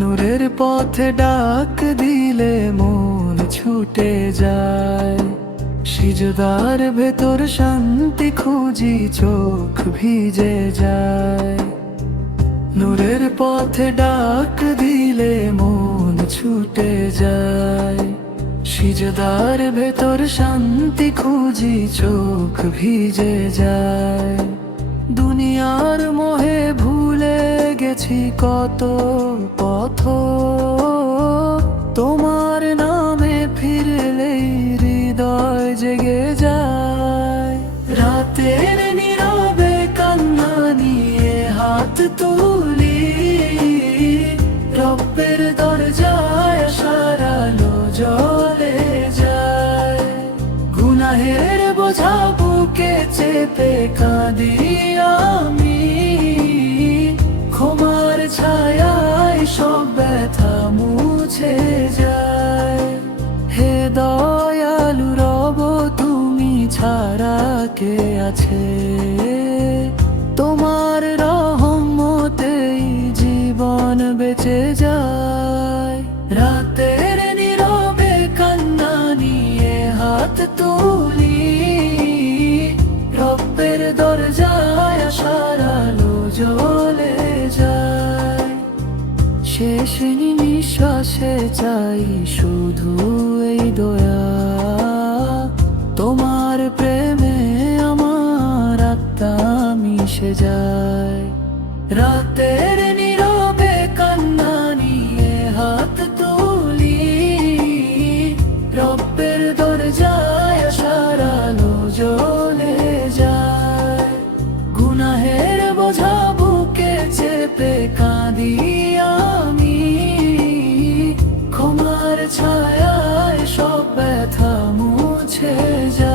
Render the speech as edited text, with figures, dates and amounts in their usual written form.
নূরের পথে ডাক দিলে মন ছুটে যায়, সিজদার ভেতর শান্তি খুঁজি চোখ ভিজে যায়। নূরের পথে ডাক দিলে মন ছুটে যায়, সিজদার ভেতর শান্তি খুঁজি চোখ ভিজে যায়। দুনিয়ার মোহে ভুলে গেছি কত পথ, তোমার নামে ফিরলেই হৃদয় জেগে যায়। রাতের নীরবে কান্না নিয়ে হাত তুলি, রব্বের দরজায় আশার আলো জ্বলে যায়। গুনাহের বোঝা বুকে চেপে কাঁদি আমি, ক্ষমার ছায়ায় সব ব্যথা মুছে যায়। হে দয়ালু রব, তুমি ছাড়া কে আছে? তোমার রহমতেই জীবন বেঁচে যায়। রাতের নীরবে কান্না নিয়ে হাত তুলি, রব্বের দরজায় আশার আলো জ্বলে যায়। শেষ নিঃশ্বাসে চাই শুধু এই দয়া, তোমার প্রেমে আমার আত্মা মিশে যায়। রাতের নীরবে কান্না নিয়ে হাত তুলি, রব্বের দরজায় আশার আলো জ্বলে যায়। গুনাহের বোঝা বুকে চেপে কাঁদি আমি, ক্ষমার ছায়ায় সব ব্যথা মুছে যায়।